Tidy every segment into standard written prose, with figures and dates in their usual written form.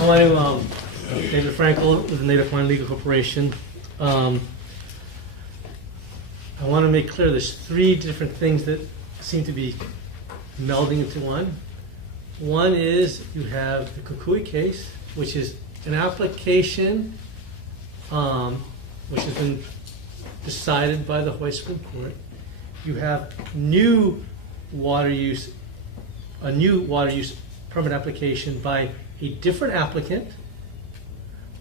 I want to, David Frankel with the Native Hawaiian Legal Corporation. I want to make clear there's three different things that seem to be melding into one. One is you have the Kukui case, which is an application which has been decided by the Hawaii Supreme Court. You have a new water use permit application by a different applicant.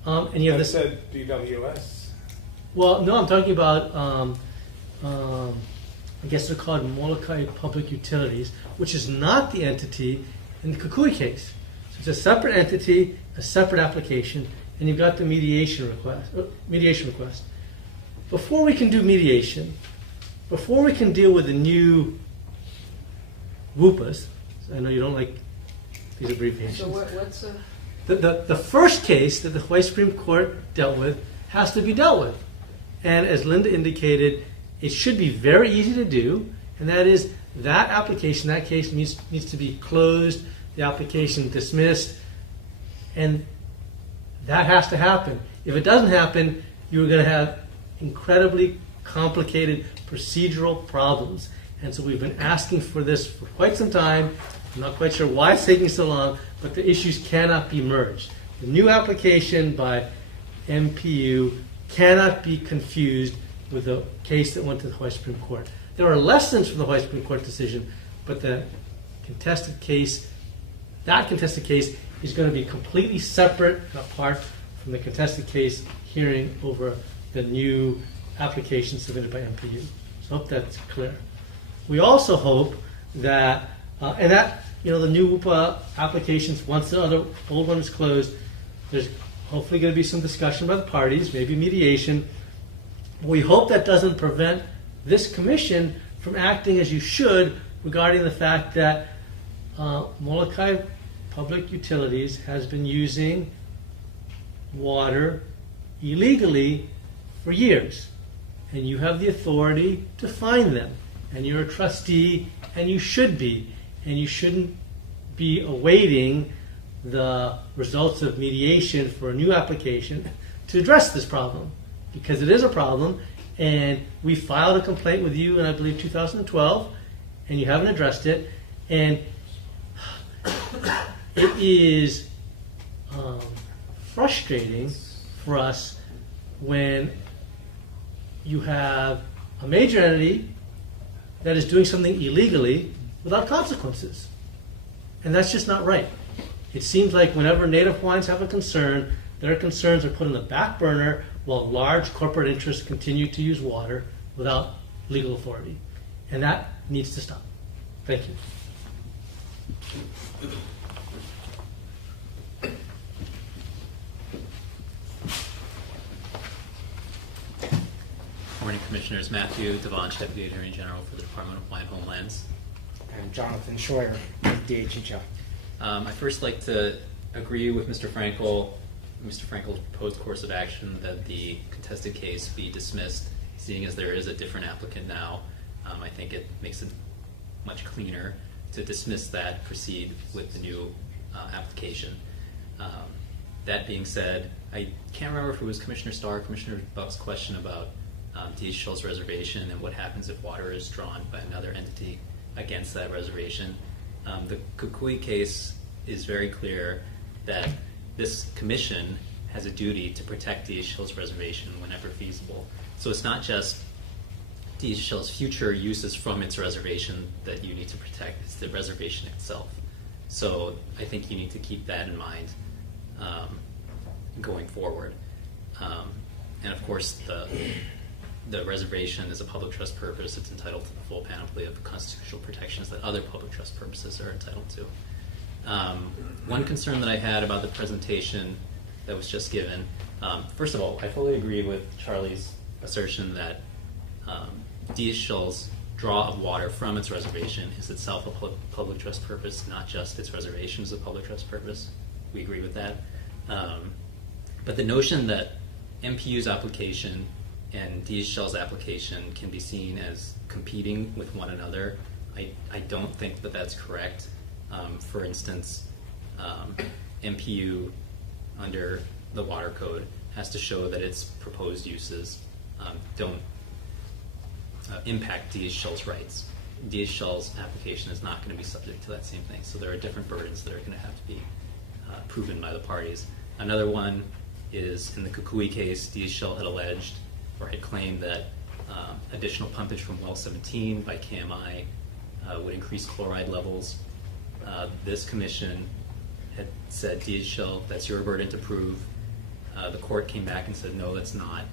And you have this. Said DWS. Well, no, I'm talking about. I guess they're called Molokai Public Utilities, which is not the entity in the Kukui case. So it's a separate entity, a separate application, and you've got the mediation request. Before we can do mediation, before we can deal with the new WUPAs, so I know you don't like these abbreviations. So what's the first case that the Hawaii Supreme Court dealt with has to be dealt with. And as Linda indicated, it should be very easy to do, and that is that application, that case needs to be closed, the application dismissed, and that has to happen. If it doesn't happen, you're going to have incredibly complicated procedural problems. And so we've been asking for this for quite some time. I'm not quite sure why it's taking so long, but the issues cannot be merged. The new application by MPU cannot be confused with the case that went to the Hawaii Supreme Court. There are lessons from the Hawaii Supreme Court decision, but the contested case, that contested case is going to be completely separate and apart from the contested case hearing over the new application submitted by MPU. So I hope that's clear. We also hope that, the new WUPA applications, once the other old one is closed, there's hopefully going to be some discussion by the parties, maybe mediation. We hope that doesn't prevent this commission from acting as you should regarding the fact that Molokai Public Utilities has been using water illegally for years. And you have the authority to fine them. And you're a trustee, and you should be. And you shouldn't be awaiting the results of mediation for a new application to address this problem. Because it is a problem, and we filed a complaint with you in, I believe, 2012, and you haven't addressed it. And it is frustrating for us when you have a major entity that is doing something illegally without consequences. And that's just not right. It seems like whenever Native Hawaiians have a concern, their concerns are put on the back burner while large corporate interests continue to use water without legal authority. And that needs to stop. Thank you. Morning, Commissioners. Matthew Devanch, Deputy Attorney General for the Department of Hawaiian Homelands. And Jonathan Scheuer, DHHL. I'd first like to agree with Mr. Frankel's proposed course of action that the contested case be dismissed, seeing as there is a different applicant now. I think it makes it much cleaner to dismiss that, proceed with the new application. That being said, I can't remember if it was Commissioner Starr or Commissioner Buck's question about DHL's reservation and what happens if water is drawn by another entity against that reservation. The Kukui case is very clear that this commission has a duty to protect DHL's reservation whenever feasible. So it's not just DHL's future uses from its reservation that you need to protect, it's the reservation itself. So I think you need to keep that in mind going forward. And of course, the reservation is a public trust purpose. It's entitled to the full panoply of constitutional protections that other public trust purposes are entitled to. One concern that I had about the presentation that was just given, first of all, I fully agree with Charlie's assertion that DHL's draw of water from its reservation is itself a public trust purpose, not just its reservation is a public trust purpose. We agree with that. But the notion that MPU's application and DHL's application can be seen as competing with one another, I don't think that that's correct. For instance, MPU under the water code has to show that its proposed uses don't impact DHL's rights. DHL's application is not going to be subject to that same thing. So there are different burdens that are going to have to be proven by the parties. Another one is in the Kukui case, DHL had alleged or had claimed that additional pumpage from well 17 by KMI would increase chloride levels. This commission had said, DHL, that's your burden to prove. The court came back and said, no, that's not.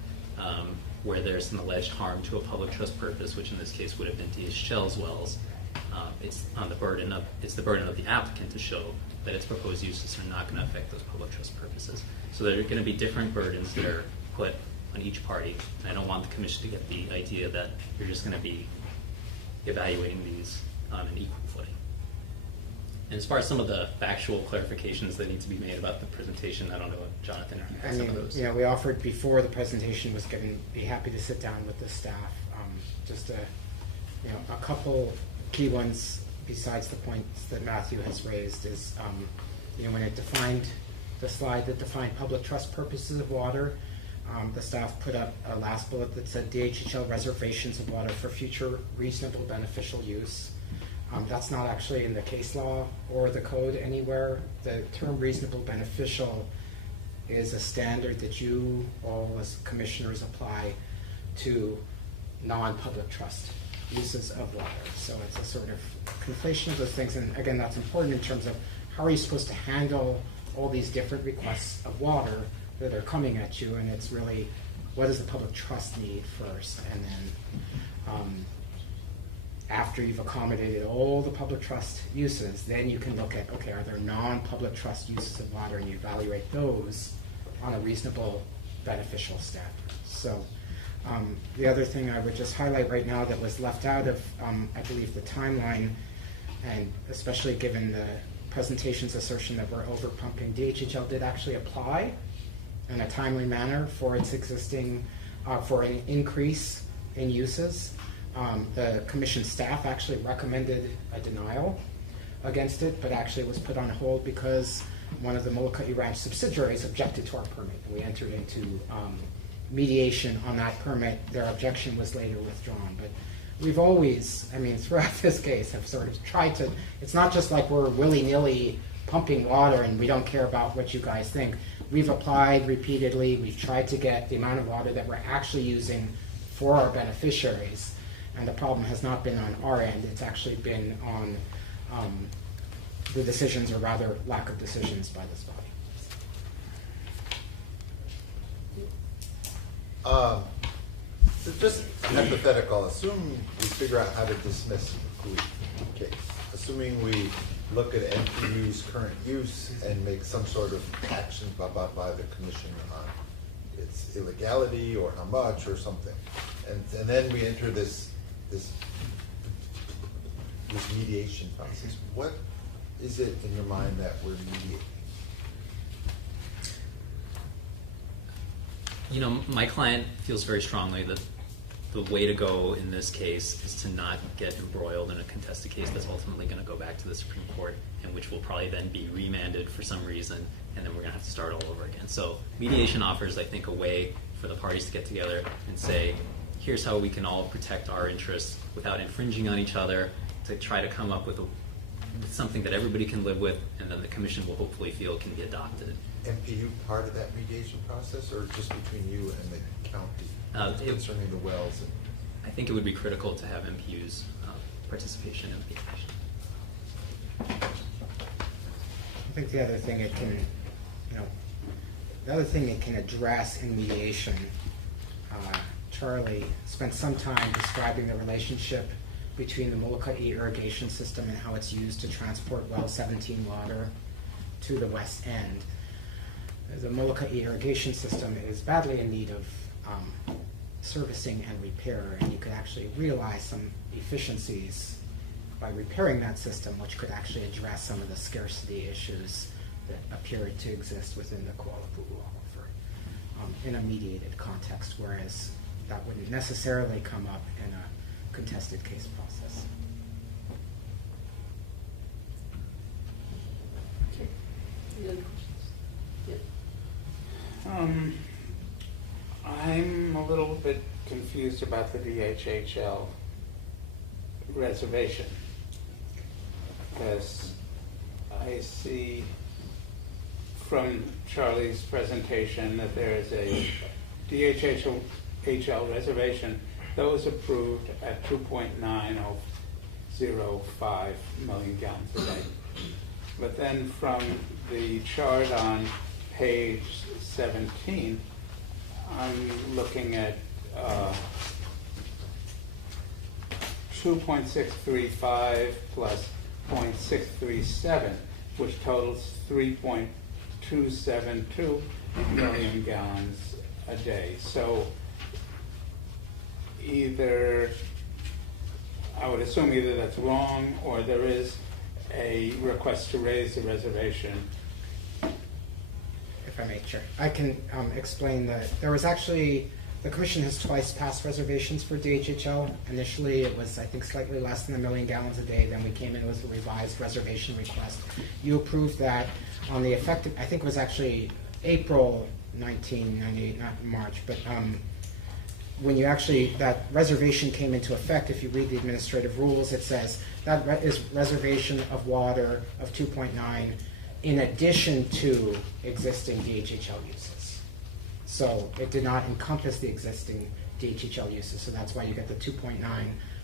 Where there's an alleged harm to a public trust purpose, which in this case would have been DHL's wells, it's the burden of the applicant to show that its proposed uses are not going to affect those public trust purposes. So there are going to be different burdens that are put on each party. And I don't want the commission to get the idea that you're just going to be evaluating these on an equal footing. And as far as some of the factual clarifications that need to be made about the presentation, I don't know, Jonathan, if you have some of those. We offered before the presentation was given, be happy to sit down with the staff. Just a couple key ones besides the points that Matthew has raised is, when it defined the slide that defined public trust purposes of water, the staff put up a last bullet that said DHL reservations of water for future reasonable beneficial use. That's not actually in the case law or the code anywhere. The term reasonable beneficial is a standard that you all as commissioners apply to non-public trust uses of water. So it's a sort of conflation of those things. And again, that's important in terms of how are you supposed to handle all these different requests of water that are coming at you. And it's really, what does the public trust need first? And then after you've accommodated all the public trust uses, then you can look at, okay, are there non-public trust uses of water, and you evaluate those on a reasonable beneficial standard. So the other thing I would just highlight right now that was left out of, I believe, the timeline, and especially given the presentation's assertion that we're over pumping, DHL did actually apply in a timely manner for its existing, for an increase in uses. The commission staff actually recommended a denial against it, but actually it was put on hold because one of the Molokai Ranch subsidiaries objected to our permit. And we entered into mediation on that permit. Their objection was later withdrawn. But we've always, throughout this case, have sort of tried to, it's not just like we're willy-nilly pumping water and we don't care about what you guys think. We've applied repeatedly. We've tried to get the amount of water that we're actually using for our beneficiaries. And the problem has not been on our end. It's actually been on the decisions, or rather lack of decisions, by this body. So just hypothetical, assume we figure out how to dismiss the Kukui case. Assuming we look at NPU's current use and make some sort of action by the commission on its illegality or how much or something. And then we enter this mediation process. What is it in your mind that we're mediating? My client feels very strongly that the way to go in this case is to not get embroiled in a contested case that's ultimately going to go back to the Supreme Court, and which will probably then be remanded for some reason, and then we're going to have to start all over again. So mediation offers, I think, a way for the parties to get together and say, here's how we can all protect our interests without infringing on each other, to try to come up with something that everybody can live with, and then the commission will hopefully feel can be adopted. NPU part of that mediation process, or just between you and the county concerning the wells? I think it would be critical to have MPU's participation in the mediation. I think the other thing it can address in mediation, Charlie spent some time describing the relationship between the Molokai irrigation system and how it's used to transport well 17 water to the west end. The Molokai irrigation system is badly in need of servicing and repair, and you could actually realize some efficiencies by repairing that system, which could actually address some of the scarcity issues that appeared to exist within the Kuala Pu'u aquifer in a mediated context, whereas that wouldn't necessarily come up in a contested case process. Okay. Any other questions? Yeah. I'm a little bit confused about the DHHL reservation, because I see from Charlie's presentation that there is a DHHL reservation that was approved at 2.9005 million gallons a day. But then from the chart on page 17, I'm looking at 2.635 plus 0.637, which totals 3.272 million gallons a day. So either, I would assume either that's wrong or there is a request to raise the reservation. If I may, Chair, I can explain that there was actually, the Commission has twice passed reservations for DHHL. Initially, it was, I think, slightly less than 1 million gallons a day. Then we came in with a revised reservation request. You approved that on the effective, I think it was actually April 1998, not March, but when you actually, that reservation came into effect, if you read the administrative rules, it says that is reservation of water of 2.9 in addition to existing DHHL uses. So it did not encompass the existing DHHL uses, so that's why you get the 2.9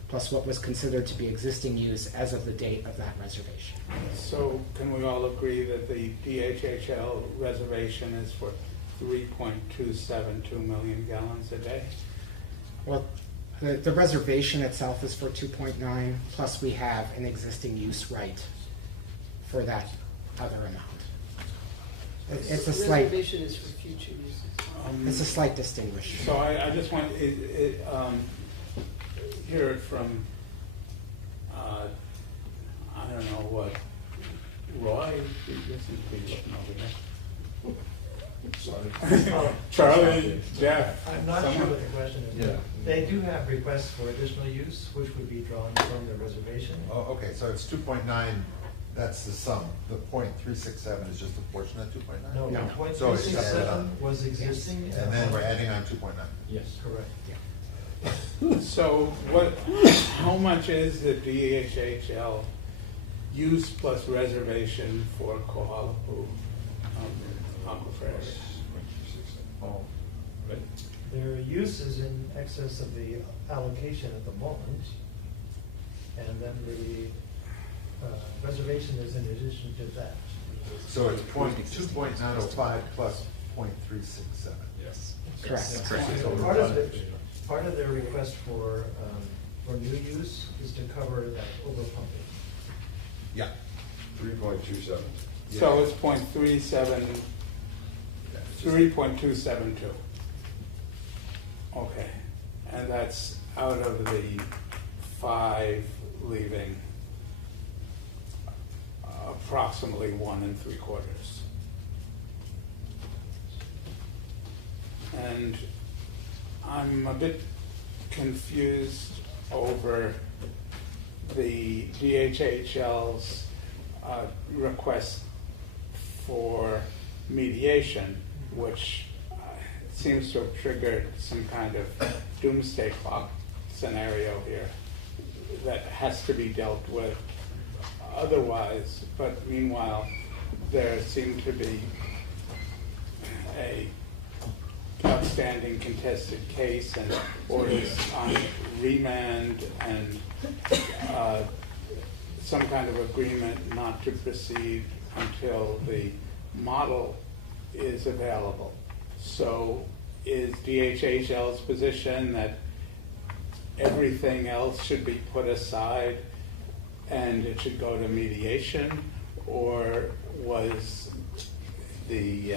plus what was considered to be existing use as of the date of that reservation. So can we all agree that the DHHL reservation is for 3.272 million gallons a day? Well, the reservation itself is for 2.9, plus we have an existing use right for that other amount. It's a slight, Reservation is for future uses. it's a slight distinguishment. So I just want to hear it from, I don't know what, Roy, this is big looking over there. Charlie, Jeff. I'm not someone? sure what the question is. Yeah. They do have requests for additional use, which would be drawn from the reservation. Oh, okay, so it's 2.9, that's the sum. The 0.367 is just a portion of 2.9? No, No. point So three it's six added seven on. was existing. And then we're adding on 2.9. Yes, correct. So how much is the DHHL use plus reservation for Kohalahu aquifers? Their use is in excess of the allocation at the moment, and then the reservation is in addition to that. So it's 2.905 plus 0.367. Yes. Correct. Yes, correct. So Part of their request for new use is to cover that overpumping. Yeah. 3.27. So it's 3.272. Okay, and that's out of the 5 leaving approximately 1 3/4. And I'm a bit confused over the DHHL's request for mediation, which seems to have triggered some kind of doomsday clock scenario here that has to be dealt with otherwise. But meanwhile, there seemed to be a outstanding contested case and orders on remand and some kind of agreement not to proceed until the model is available. So is DHHL's position that everything else should be put aside and it should go to mediation, or was the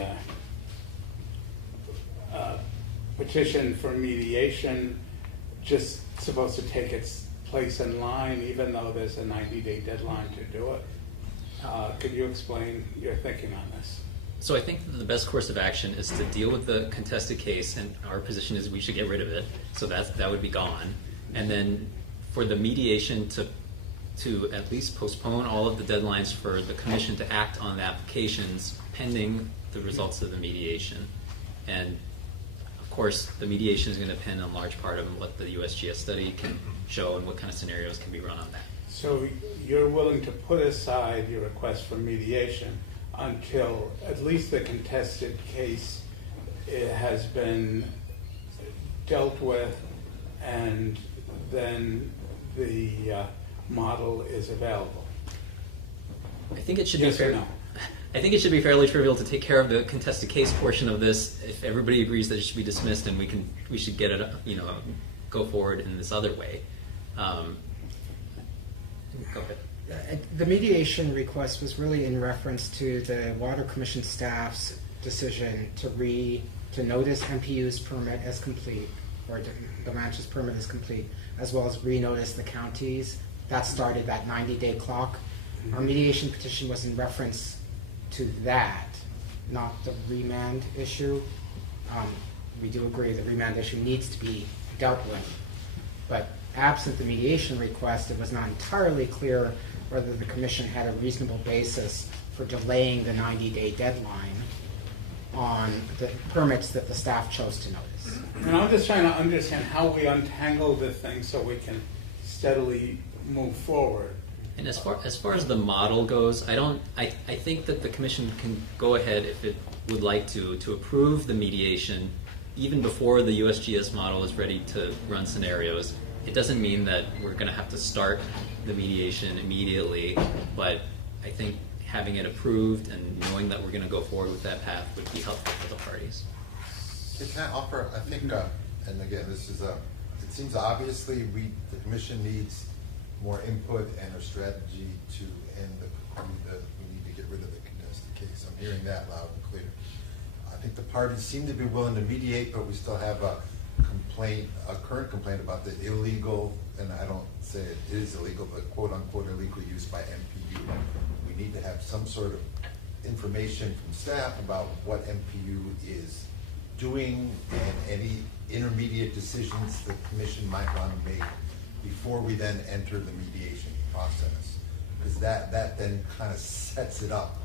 petition for mediation just supposed to take its place in line even though there's a 90-day deadline to do it? Could you explain your thinking on this? So I think that the best course of action is to deal with the contested case, and our position is we should get rid of it, so that would be gone. And then for the mediation to at least postpone all of the deadlines for the commission to act on the applications pending the results of the mediation. And of course, the mediation is going to depend on large part of what the USGS study can show and what kind of scenarios can be run on that. So you're willing to put aside your request for mediation until at least the contested case has been dealt with, and then the model is available? I think it should Yes be or fair. no? I think it should be fairly trivial to take care of the contested case portion of this. If everybody agrees that it should be dismissed, and we should get it, go forward in this other way. Go ahead. The mediation request was really in reference to the Water Commission staff's decision to notice MPU's permit as complete, or the ranch's permit as complete, as well as re-notice the counties. That started that 90-day clock. Our mediation petition was in reference to that, not the remand issue. We do agree the remand issue needs to be dealt with, but absent the mediation request, it was not entirely clear whether the commission had a reasonable basis for delaying the 90-day deadline on the permits that the staff chose to notice. And I'm just trying to understand how we untangle the thing so we can steadily move forward. And as far as the model goes, I think that the commission can go ahead, if it would like to approve the mediation even before the USGS model is ready to run scenarios. It doesn't mean that we're going to have to start the mediation immediately, but I think having it approved and knowing that we're going to go forward with that path would be helpful for the parties. Can I offer, I think, and again, this is it seems obviously the commission needs more input and a strategy to end we need to get rid of the contested case. I'm hearing that loud and clear. I think the parties seem to be willing to mediate, but we still have a current complaint about the illegal, and I don't say it is illegal, but quote unquote illegal use by MPU. We need to have some sort of information from staff about what MPU is doing and any intermediate decisions the commission might want to make before we then enter the mediation process. Because that then kind of sets it up.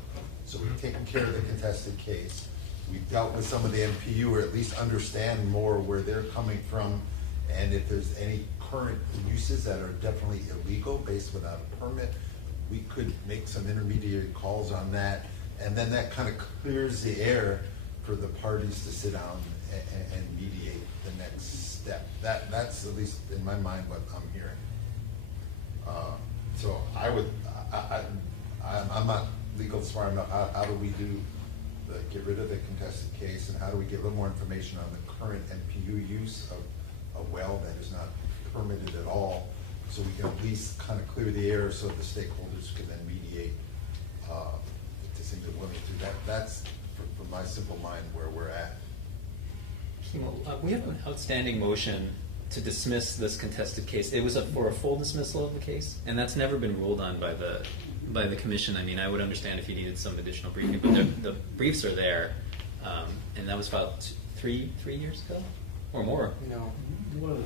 So we've taken care of the contested case. We've dealt with some of the MPU, or at least understand more where they're coming from, and if there's any current uses that are definitely illegal based without a permit, we could make some intermediate calls on that, and then that kind of clears the air for the parties to sit down and mediate the next step. That's at least in my mind what I'm hearing. So I'm not legal smart enough. How do we get rid of the contested case, and how do we get a little more information on the current MPU use of a well that is not permitted at all, so we can at least kind of clear the air so the stakeholders can then mediate to seem to willing to. That's from my simple mind where we're at. We have an outstanding motion to dismiss this contested case. It was for a full dismissal of the case, and that's never been ruled on by the commission. I mean, I would understand if you needed some additional briefing, but the briefs are there, and that was filed three years ago or more. No.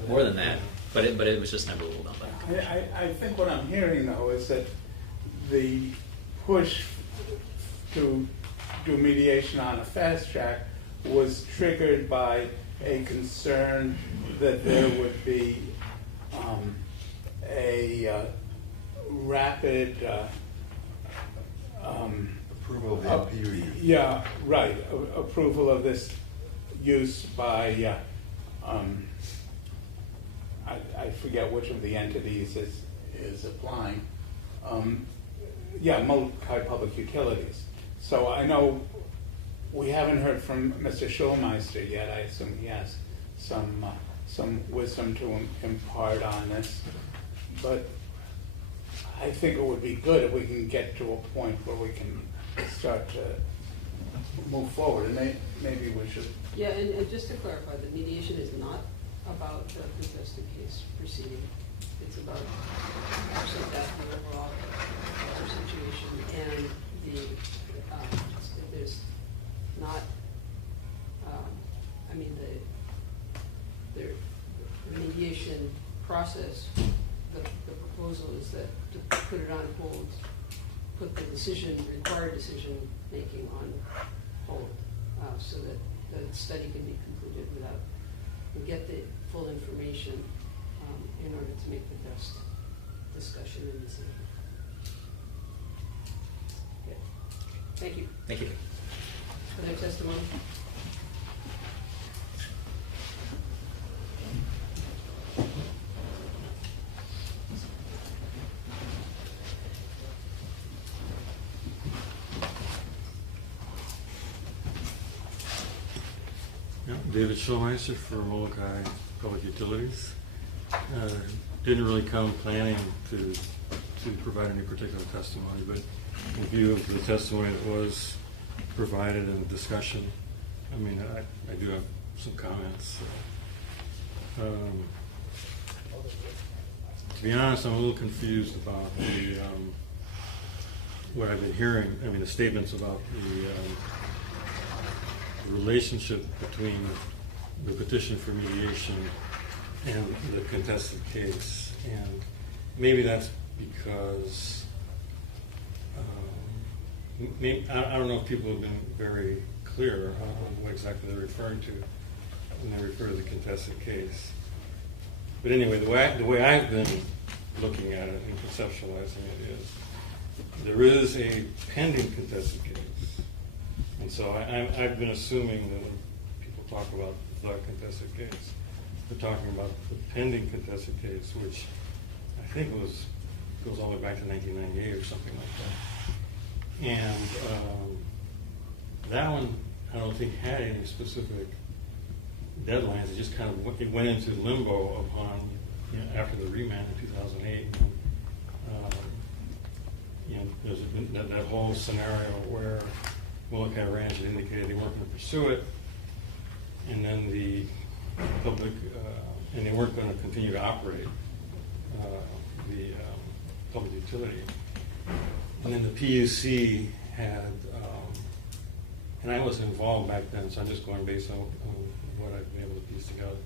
More than that, but it was just never ruled on by the commission. I think what I'm hearing, though, is that the push to do mediation on a fast track was triggered by a concern that there would be a rapid Approval of the MPU use. Yeah, right. Approval of this use by I forget which of the entities is applying. Molokai Public Utilities. So I know we haven't heard from Mr. Schulmeister yet. I assume he has some wisdom to impart on this. But I think it would be good if we can get to a point where we can start to move forward, and maybe we should. Yeah, and just to clarify, the mediation is not about the contested case proceeding. It's about actually that the overall situation, and there's not. The mediation process. The proposal is that to put it on hold, put the required decision making on hold, so that the study can be concluded without, we get the full information in order to make the best discussion and decision. Okay. Thank you. Thank you. Other testimony? Yeah, David Schulmeister for Molokai Public Utilities. Didn't really come planning to provide any particular testimony, but in view of the testimony that was provided in the discussion, I mean, I do have some comments. To be honest, I'm a little confused about the what I've been hearing. I mean, the statements about the relationship between the petition for mediation and the contested case. And maybe that's because I don't know if people have been very clear on what exactly they're referring to when they refer to the contested case. But anyway, the way I've been looking at it and conceptualizing it is there is a pending contested case. And so I've been assuming that when people talk about the contested case, they're talking about the pending contested case, which I think goes all the way back to 1998 or something like that. And that one, I don't think had any specific deadlines. It just kind of it went into limbo upon, after the remand in 2008. There's been that whole scenario where Molokai Ranch had indicated they weren't going to pursue it, and then the public, and they weren't going to continue to operate the public utility. And then the PUC had, and I wasn't involved back then, so I'm just going based on what I've been able to piece together.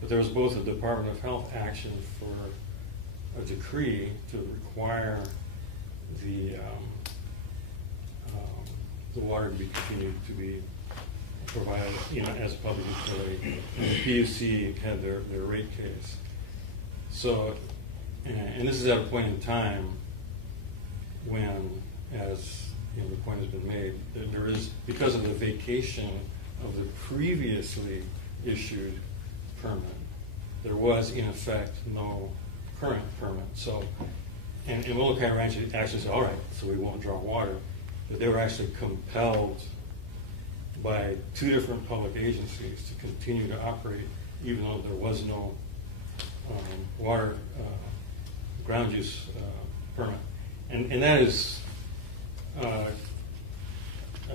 But there was both a Department of Health action for a decree to require the water to be continued to be provided, as a public utility. And the PUC had their rate case. So, and this is at a point in time when, as the point has been made, there is, because of the vacation of the previously issued permit, there was in effect no current permit. So, and Molokai Ranch actually said, all right, so we won't draw water. But they were actually compelled by two different public agencies to continue to operate, even though there was no water ground use permit. And that is, I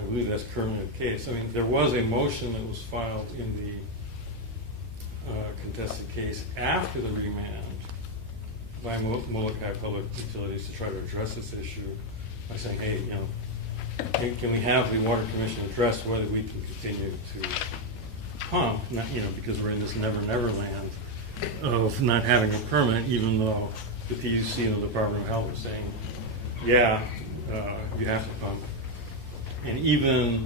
believe that's currently the case. I mean, there was a motion that was filed in the contested case after the remand by Molokai Public Utilities to try to address this issue by saying, hey, can we have the Water Commission address whether we can continue to pump, because we're in this never land of not having a permit, even though the PUC and the Department of Health are saying, yeah, you have to pump. And even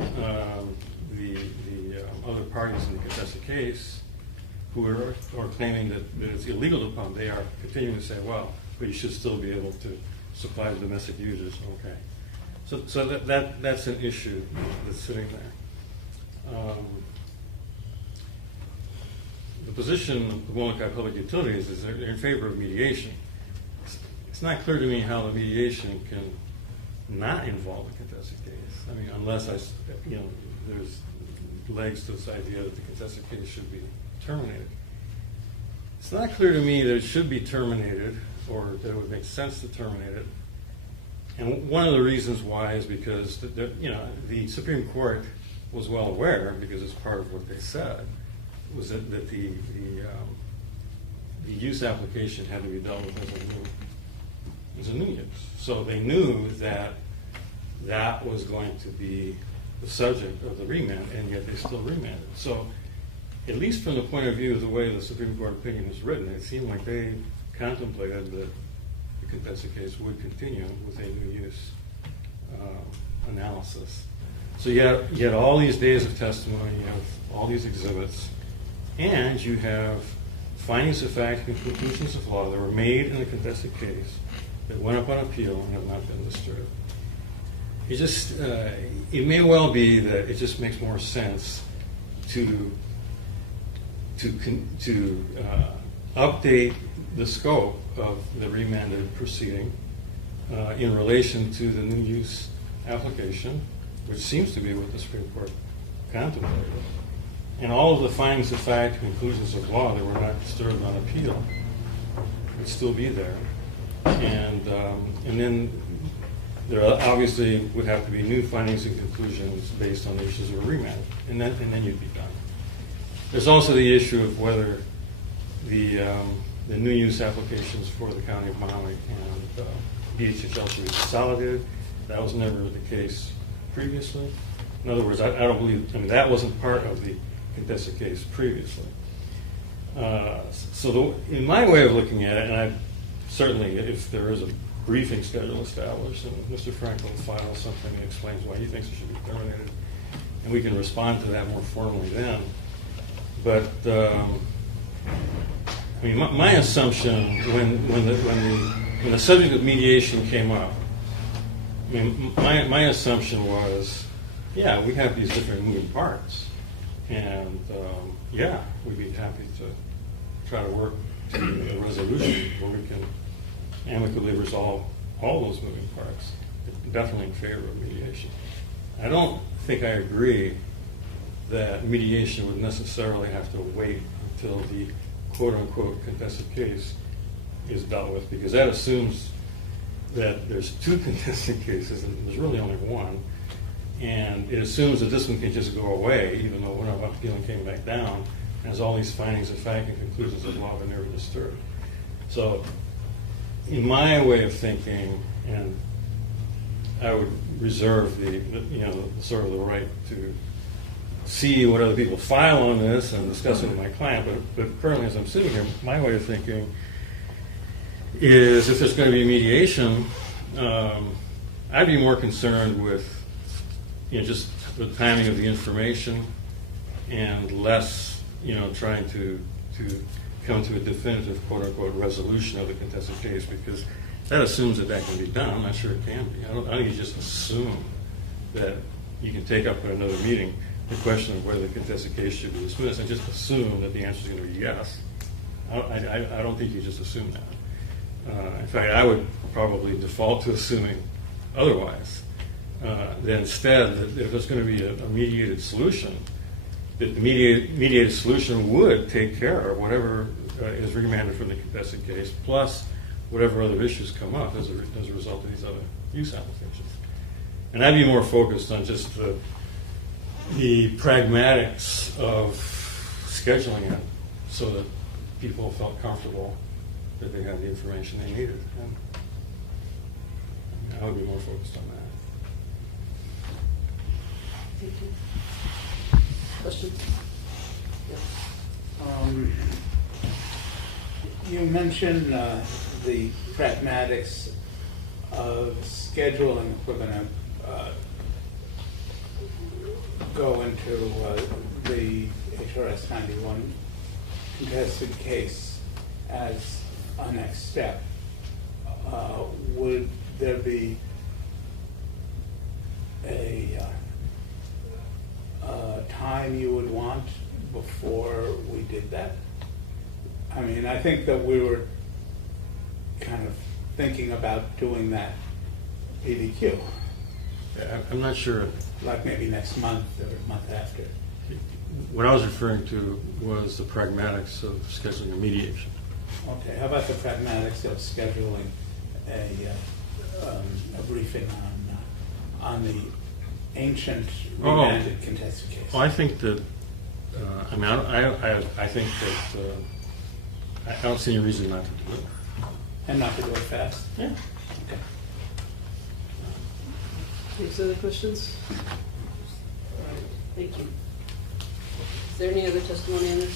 the other parties in the contested case who are claiming that it's illegal to pump, they are continuing to say, well, but you should still be able to supply the domestic users. Okay. So that's an issue that's sitting there. The position of Molokai Public Utilities is they're in favor of mediation. It's not clear to me how the mediation can not involve a contested case. I mean, unless there's legs to this idea that the contested case should be terminated. It's not clear to me that it should be terminated or that it would make sense to terminate it. And one of the reasons why is because the Supreme Court was well aware, because it's part of what they said, was that the use application had to be dealt with as a new use. So they knew that that was going to be the subject of the remand, and yet they still remanded. So at least from the point of view of the way the Supreme Court opinion was written, it seemed like they contemplated that the contested case would continue with a new use analysis. So you had all these days of testimony, you have all these exhibits, and you have findings of fact and conclusions of law that were made in a contested case that went up on appeal and have not been disturbed. It just, it may well be that it just makes more sense to update the scope of the remanded proceeding in relation to the new use application, which seems to be what the Supreme Court contemplated. And all of the findings of fact, conclusions of law that were not disturbed on appeal would still be there. And then there obviously would have to be new findings and conclusions based on the issues that were remanded, and then you'd be done. There's also the issue of whether the new use applications for the County of Maui and DHHL should be consolidated. That was never the case previously. In other words, I don't believe, that wasn't part of the contested case previously. In my way of looking at it, and I certainly, if there is a briefing schedule established, and Mr. Frankel files something that explains why he thinks it should be terminated, and we can respond to that more formally then. But my assumption when the subject of mediation came up, my assumption was, yeah, we have these different moving parts, and we'd be happy to try to work to a resolution where we can amicably resolve all those moving parts. Definitely in favor of mediation. I don't think I agree that mediation would necessarily have to wait until the quote-unquote contested case is dealt with, because that assumes that there's two contested cases and there's really only one, and it assumes that this one can just go away even though one of them appealing came back down and has all these findings of fact and conclusions of law that never disturbed. So in my way of thinking, and I would reserve the sort of the right to see what other people file on this and discuss it with my client, but currently as I'm sitting here, my way of thinking is if there's going to be mediation, I'd be more concerned with just the timing of the information and less trying to come to a definitive quote-unquote resolution of the contested case, because that assumes that can be done. I'm not sure it can be. I don't think you just assume that you can take up at another meeting the question of whether the contested case should be dismissed and just assume that the answer is going to be yes. I don't think you just assume that. In fact, I would probably default to assuming otherwise. That instead, that if there's going to be a mediated solution, that the mediated solution would take care of whatever is remanded from the contested case, plus whatever other issues come up as a result of these other use applications. And I'd be more focused on just the pragmatics of scheduling it so that people felt comfortable that they had the information they needed. And I would be more focused on that. Thank you. Question? You mentioned the pragmatics of scheduling. If we're going to go into the HRS 91 contested case as a next step, would there be a time you would want before we did that? I mean, I think that we were kind of thinking about doing that PDQ. I'm not sure. Like maybe next month or a month after. What I was referring to was the pragmatics of scheduling a mediation. Okay, how about the pragmatics of scheduling a briefing on the ancient remanded contested case? Well, I think that, I think that I don't see any reason not to do it. And not to do it fast? Yeah. Okay. Any other questions? All right, thank you. Is there any other testimony on this?